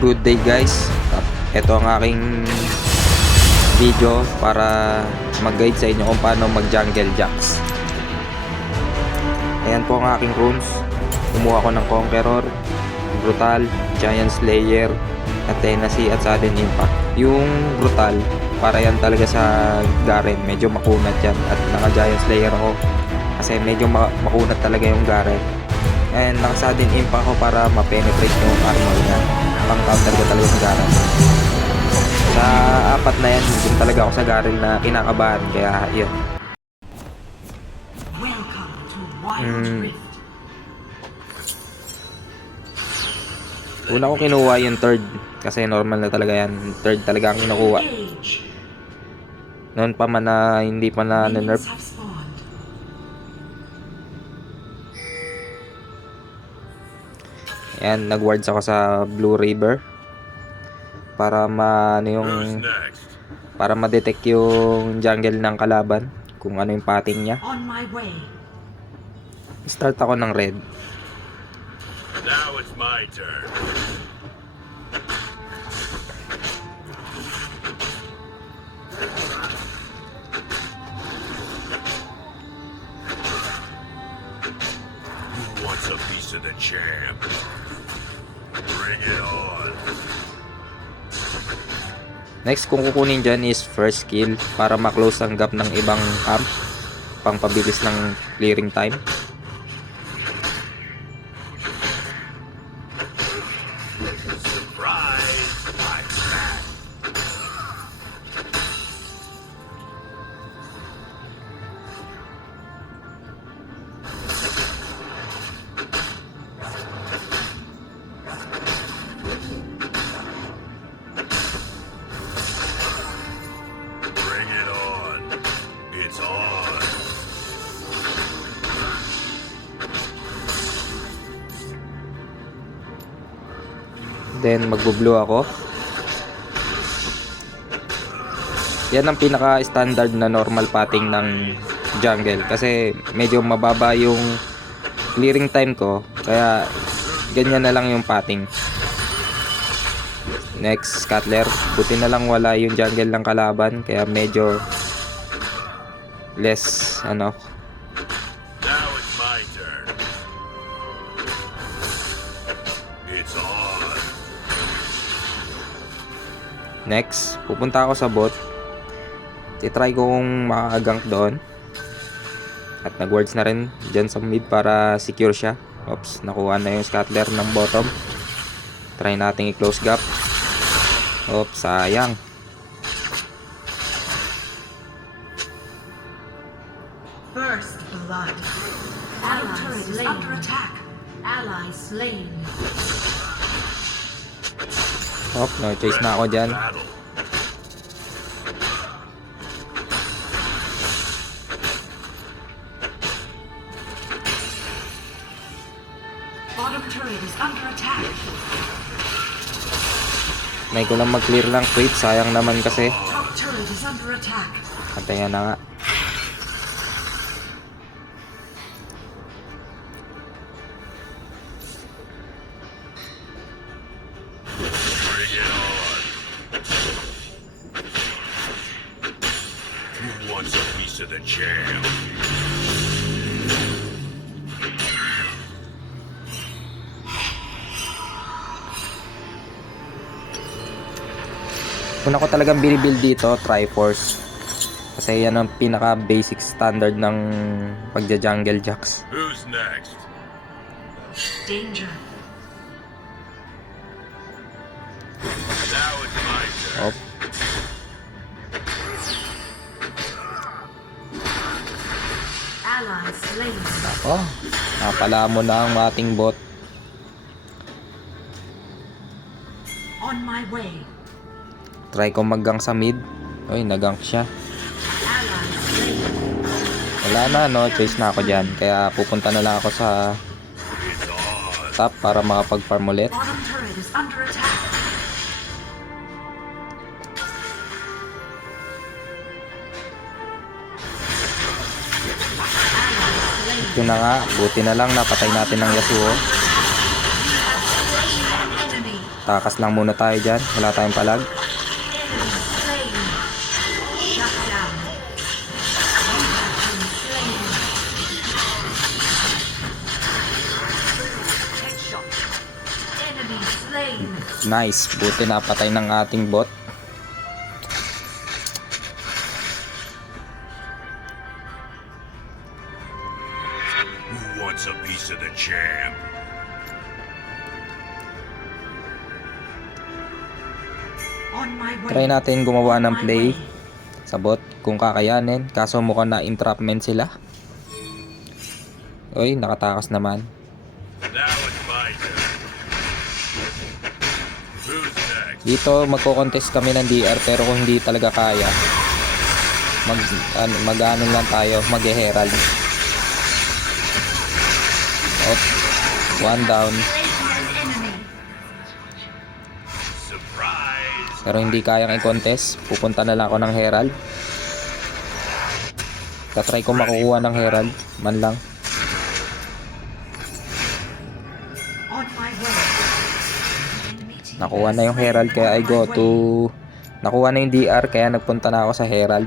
Good day guys. Ito ang aking video para mag-guide sa inyo kung paano mag-jungle jacks. Ayan po ang aking runes. Kumuha ko ng Conqueror, Brutal, Giant Slayer, Athenacy at Sudden Impact. Yung Brutal, para yan talaga sa Garen. Medyo makunat yan. At naka-Giant Slayer ako kasi medyo makunat talaga yung Garen. And naka-Sudden Impact ako para ma-penetrate yung armor niya. Pang-counter ko talaga sa Garen. Sa apat na yan, hindi talaga ako sa Garen na kinakabahan. Kaya yun. Una ko kinuha yung third kasi normal na talaga yan. Third talaga ang kinukuha. Noon pa man na hindi pa na nerf. Ayan, nag-wards ako sa Blue River para para ma-detect yung jungle ng kalaban kung ano yung pattern niya. Start ako ng red. Now it's my turn. Who wants a piece of the champ? Bring it on. Next kung kukunin dyan is first kill para ma-close ang gap ng ibang camp, pang pabilis ng clearing time. Surprise! I'm back. Bring it on. It's on. Then magbo-blue ako. Yan ang pinaka-standard na normal pathing ng jungle kasi medyo mababa yung clearing time ko, kaya ganyan na lang yung pathing. Next, Scattler. Buti na lang wala yung jungle ng kalaban kaya medyo less Now it's my turn. It's on. Next, pupunta ako sa bot. I-try ko kung makakagank doon. At nag-wards na rin dyan sa mid para secure siya. Oops, nakuha na yung Scattler ng bottom. Try natin i-close gap. Oops, sayang. First blood. Ally turret is under attack. Ally slain. Oh, no chase na ako dyan. Battle. Bottom turret is under attack. May ko lang mag-clear lang creep. Sayang naman kasi. Top turret is under attack. Antayan na nga. Bring it on. Who wants a piece of the champ? Una ko talagang binibuild dito, Triforce. Kasi yan ang pinaka basic standard ng pagja-jungle jacks. Who's next? Danger. Now it's my turn. Oh, Ally slain. oh, napala mo na ang ating bot. On my way. Try ko mag-gank sa mid. Uy, nag-gank siya. Ally slain. Wala na, no? Choice na ako dyan. Kaya pupunta na lang ako sa It's on. top para makapag-farm ulit. Bottom turret is under attack. Ito na nga, buti na lang napatay natin ng Yasuo. Enemy. Takas lang muna tayo dyan. Wala tayong palag. Enemy slain. Shut down. Slain. Headshot. Enemy slain. Nice. Buti napatay ng ating bot. Who wants a piece of the champ? On my way. Try natin gumawa ng On my play way. sa bot kung kakayanin. Kaso mukhang na entrapment sila. Uy, nakatakas naman. Now it's my turn. Who's next? Dito magko-contest kami ng DR pero kung hindi talaga kaya mag-ano lang tayo, mag-herald. Op, one down. Surprise! Pero hindi kayang i-contest. Pupunta na lang ako ng herald. Tatry ko makukuha ng herald man lang. On my way. Enemy team Nakuha has na yung slain. herald kaya I On go my to way. nakuha na yung DR kaya nagpunta na ako sa herald.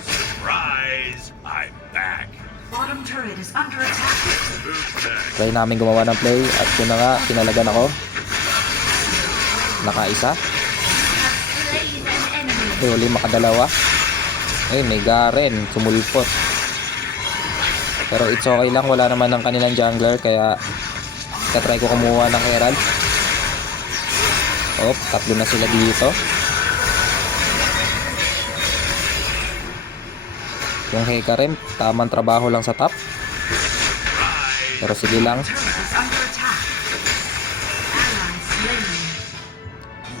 Surprise! I'm back. Bottom turret is under attack. Who's next? Try namin gumawa ng play at yun na nga, pinalagan ako. Nakaisa. Slain an enemy. Uli makadalawa. Ay, may Garen. Sumulpot. Pero it's okay lang. Wala naman ng kanilang jungler. Kaya tatry ko kumuha ng herald. Oh, tatlo na sila dito. Yung Hecarim, tamang trabaho lang sa top. Pero sige lang. Turret is under attack. Ally slain.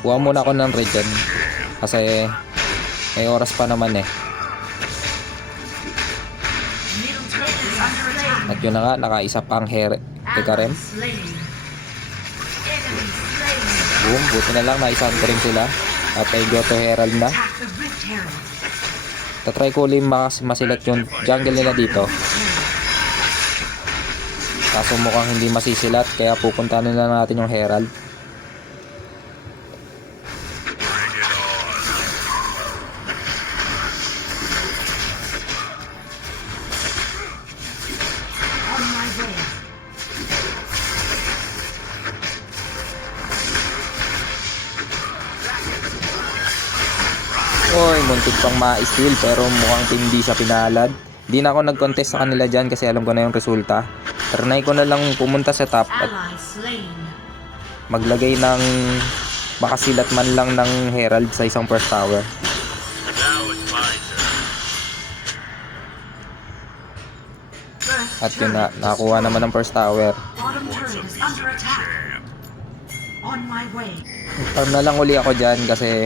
Kuha muna ako ng regen. Kasi may oras pa naman eh. Middle turret is under attack. At yun na nga, nakaisa pang Hecarim. Ally slain. Enemy slain. Boom, buti na lang, naisahan ko rin sila. At I go to herald na. Attack the Rift Herald. Tatry ko ulit masilat yung jungle nila dito. Kaso mukhang hindi masisilat. Kaya pupunta na natin yung herald. Bring it on. On my way. Oy, muntik pang ma-steal pero mukhang hindi siya pinalad. Di na ako nag-contest sa kanila dyan kasi alam ko na yung resulta. Trinay ko na lang pumunta sa top at Ally slain. maglagay ng makasilat man lang ng herald sa isang first tower. Now it's my turn. First At yun na, turret nakakuha naman ng first tower. Bottom Who wants turret a is piece of under the attack. champ? On my way. Farm na lang uli ako dyan kasi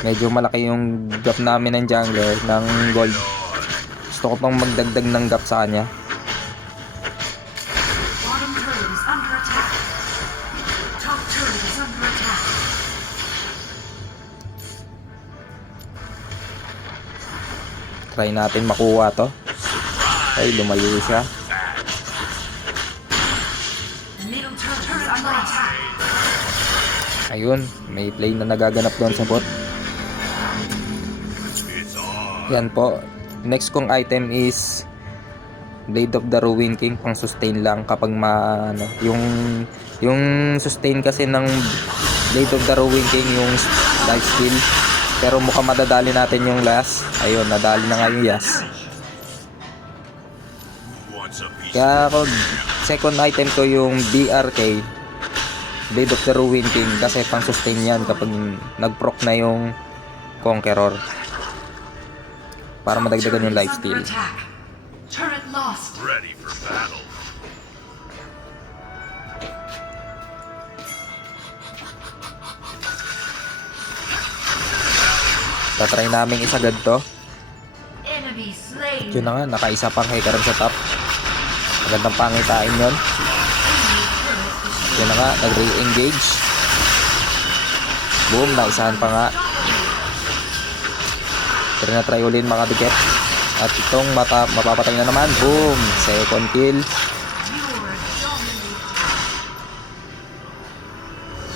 medyo malaki yung gap namin ng jungler ng gold. Gusto ko pang magdagdag ng gap sa kanya. Bottom turret is under attack. Top turret is under attack. Try natin makuha to. Ay, lumayo siya. Middle turret is under attack. Ayun, may play na nagaganap doon sa bot. It's on. Yan po. Next kong item is Blade of the Ruin King, pang sustain lang kapag ano, yung sustain kasi ng Blade of the Ruin King yung life steal. Pero mukhang madadali natin yung last. Ayun, nadali na nga yung Yas. Who wants a piece Kaya ako, second item ko yung BRK, Blade of the Ruin King, kasi pang sustain yan kapag nag-proc na yung Conqueror. Para madagdagan yung lifesteal. Turret lost. ready for battle? Tatry namin isagad to. Enemy slain. Yun na nga, nakaisa pang Hecarim sa top. Magandang pangitain yun. Yun na nga, nag-re-engage. Boom, naisahan pa nga. Pero na-try ulit makadikit. At itong mapapatay na naman. Boom, second kill. You are dominating.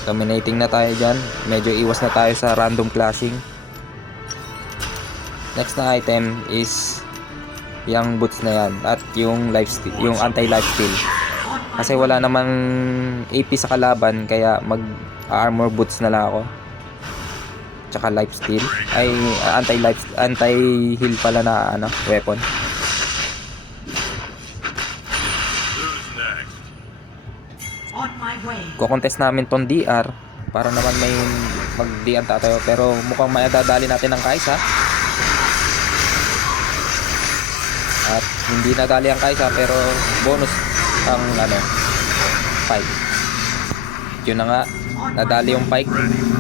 Dominating na tayo dyan. Medyo iwas na tayo sa random clashing. Next na item is yung boots na yan at yung lifesteal, yung anti-lifesteal. Kasi wala namang AP sa kalaban kaya mag-armor boots na lang ako. Tsaka lifesteal ay anti-heal pala na weapon. Who's next? On my way. Ko-contest namin tong DR para naman may mag-DR tayo pero mukhang madadali natin ng Kai'Sa. At hindi nadali ang Kai'Sa pero bonus ang Pyke. Yun na nga, nadali yung Pyke.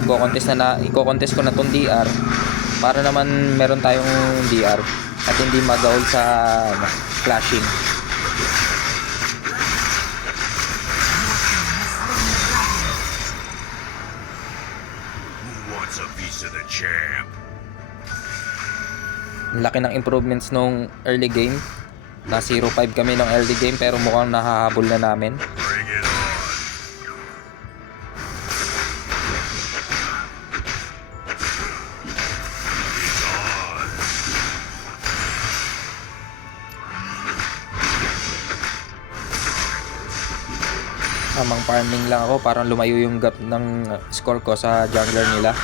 Iko-contest ko na tong DR para naman meron tayong DR at hindi mag-gaul sa clashing. Who wants a piece of the champ? Laki ng improvements nung early game. Na 0-5 kami ng early game pero mukhang nahahabol na namin. Bring it on. It's on. Tamang farming lang ako, parang lumayo yung gap ng score ko sa jungler nila.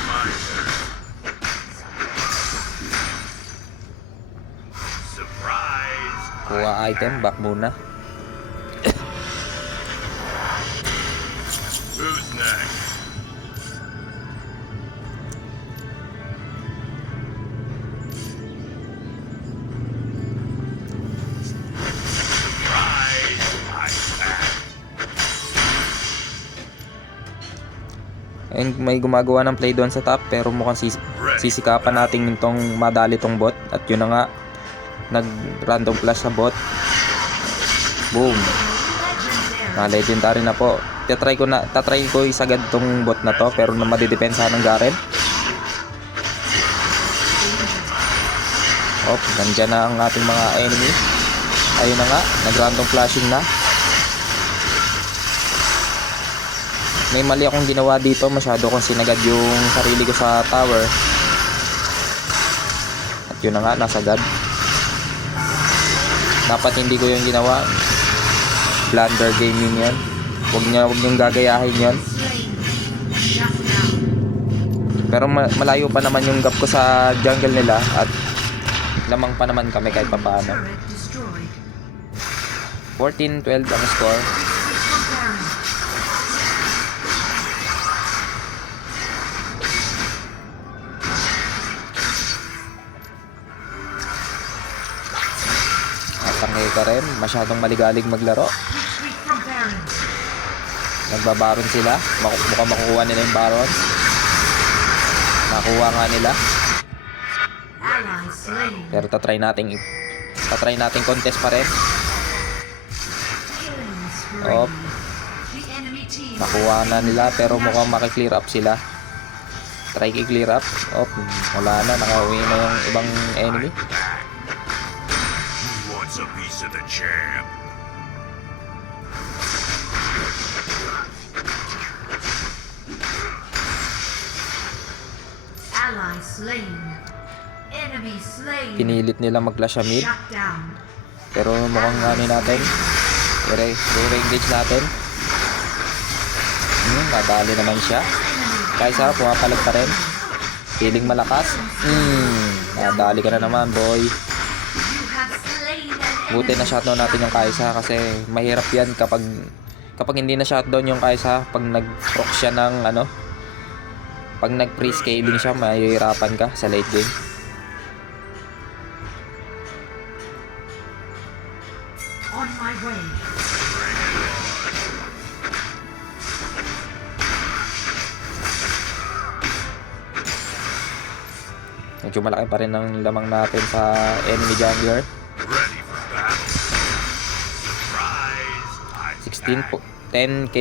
Surprise! Kuha item, back muna. Who's next? Surprise! I'm back. And may gumagawa ng play doon sa top pero mukhang sisikapan natin itong madali tong bot. At yun na nga, nag random flash sa bot. Boom! Na legendary na po. Tatry ko isagad tong bot na to pero na madidepensa ng Garen. Oh, nandyan na ang ating mga enemy. Ayun na nga, nag random flashing na. May mali akong ginawa dito, masyado kong sinagad yung sarili ko sa tower. At yun na nga, nasagad. Dapat hindi ko yung ginawa. Blunder gaming yan. Huwag niyong gagayahin yon. Shut down. Pero malayo pa naman yung gap ko sa jungle nila. At lamang pa naman kami kahit pa paano. Turret destroyed. 14-12 ang score. Comparing. At ang ka rin, masyadong maligalig maglaro. Retreat from Baron. Nagbabaron sila. Mukhang makukuha nila yung baron. Nakuha nga nila. Ally slain. Pero tatry natin contest pa rin. Killing spree. Op. The enemy team. Nakuha na nila pero mukhang makiklear up sila. Try i-clear up. Op, wala na. Nakauwi na yung ibang enemy. Who wants a piece of the champ? Ally slain. Enemy slain. Pinilit nila mag-clash sa mid. Shut down. Pero mukhang natin. Re-engage natin. Nadali naman siya. Kai'Sa, pumapalag pa rin. Feeling malakas. Nadali ka na naman, boy. You have slain an Buti na shutdown natin yung Kai'Sa kasi mahirap yan kapag hindi na shutdown yung Kai'Sa, pag nag-proc siya ng pag nag-pre-scaling siya, mahihirapan ka sa late game. on my way. Medyo malaki pa rin ang lamang natin sa enemy jungler. Ready for battle. Surprise! I'm 16 po, 10k,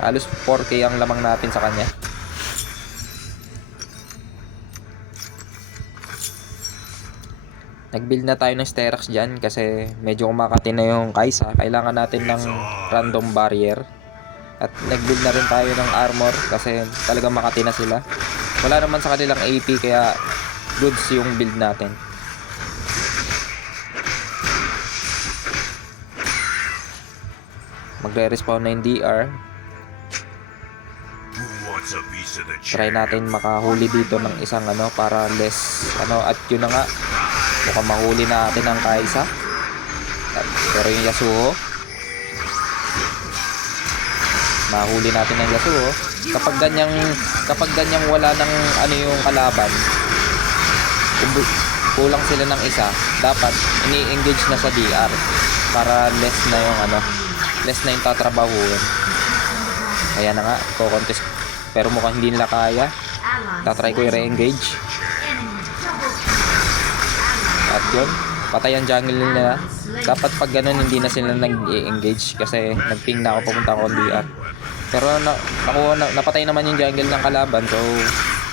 halos 4k ang lamang natin sa kanya. Nag-build na tayo ng Sterak's dyan kasi medyo kumakati na yung Kai'Sa. Kailangan natin ng random barrier. At nag-build na rin tayo ng armor kasi talagang makati na sila. Wala naman sa kanilang AP kaya goods yung build natin. Magre-respawn na yung DR. Who wants a piece of the Try champ? natin makahuli dito ng isang para less at yun na nga. Mukhang mahuli natin ang Kai'Sa. Pero yung Yasuo, mahuli natin ang Yasuo. Kapag ganyang wala ng yung kalaban, kulang sila ng isa, dapat ini-engage na sa DR para less na yung tatrabahuin. Kaya na nga, contest pero mukhang hindi nila kaya. Allies Tatry ko i-re-engage. Enemy double kill. At yun, patay ang jungle nila. Dapat pag ganun hindi na sila nag-engage kasi nag-ping na ako papunta ko DR. Pero napatay naman yung jungle ng kalaban, so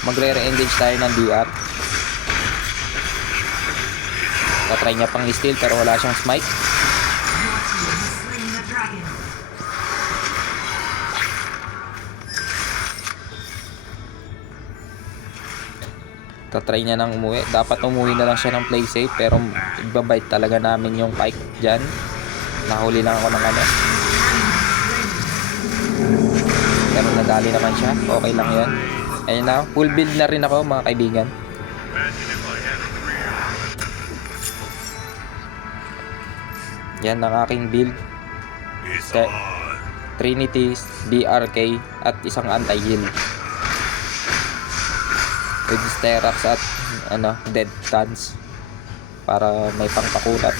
magre-re-engage tayo ng DR. Tatry niya pang steal pero wala siyang smite. Your team has slain the dragon. Tatry niya nang umuwi. Dapat umuwi na lang siya ng play safe pero igbabite talaga namin yung Pyke dyan. Nahuli lang ako ng pero nadali naman siya. Okay lang yan. Ayun na, full build na rin ako mga kaibigan. Yan ang aking build. It's Okay. on. Trinity, BRK at isang anti-heal. With Sterax at Dead Stance para may pangpakulat.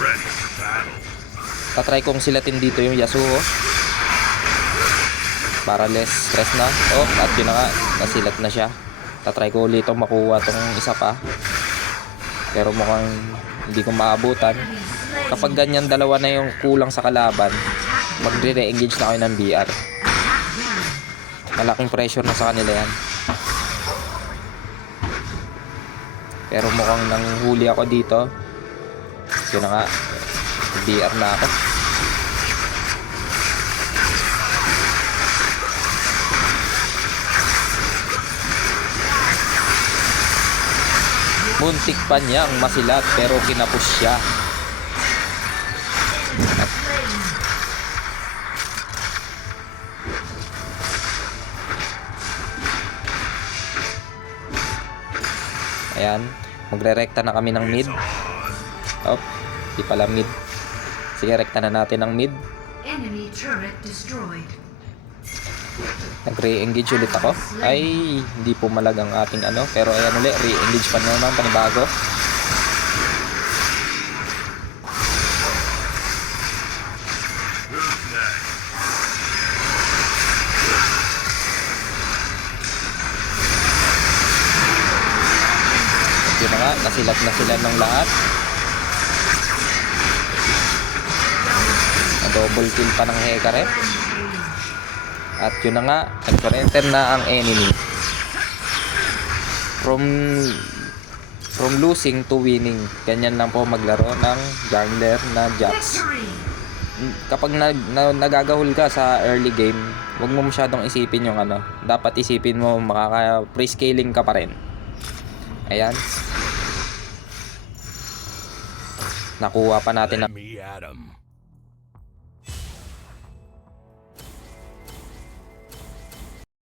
Ready for battle. Tatry kong silatin dito yung Yasuo para less stress na. At yun na nga, nasilat na siya. Tatry ko ulit makuha tong isa pa pero mukhang hindi ko maabutan. Kapag ganyan dalawa na yung kulang sa kalaban, magre-re-engage na kayo ng BR. Malaking pressure na sa kanila yan. Pero mukhang nanghuli ako dito. Yun na nga, BR na ako. Muntik pa niyang masilat pero kinapush siya. Ayan, magre-rekta na kami ng mid. Di pala mid. Sige, rekta na natin ang mid. Enemy turret destroyed. Nag-re-engage ulit ako. Ay, hindi pumalag ang ating pero ayan ulit, re-engage pa naman, panibago. Yun na nga, nasilat na sila ng lahat. Na-double kill pa ng Hecarim. At yun na nga, nag-surrender na ang enemy. From losing to winning. Ganyan lang po maglaro ng jungler na Jax. Victory! Kapag nagagahol ka sa early game, huwag mo masyadong isipin yung dapat isipin mo pre-scaling ka pa rin. Ayan. Nakuha pa natin Let me at 'em.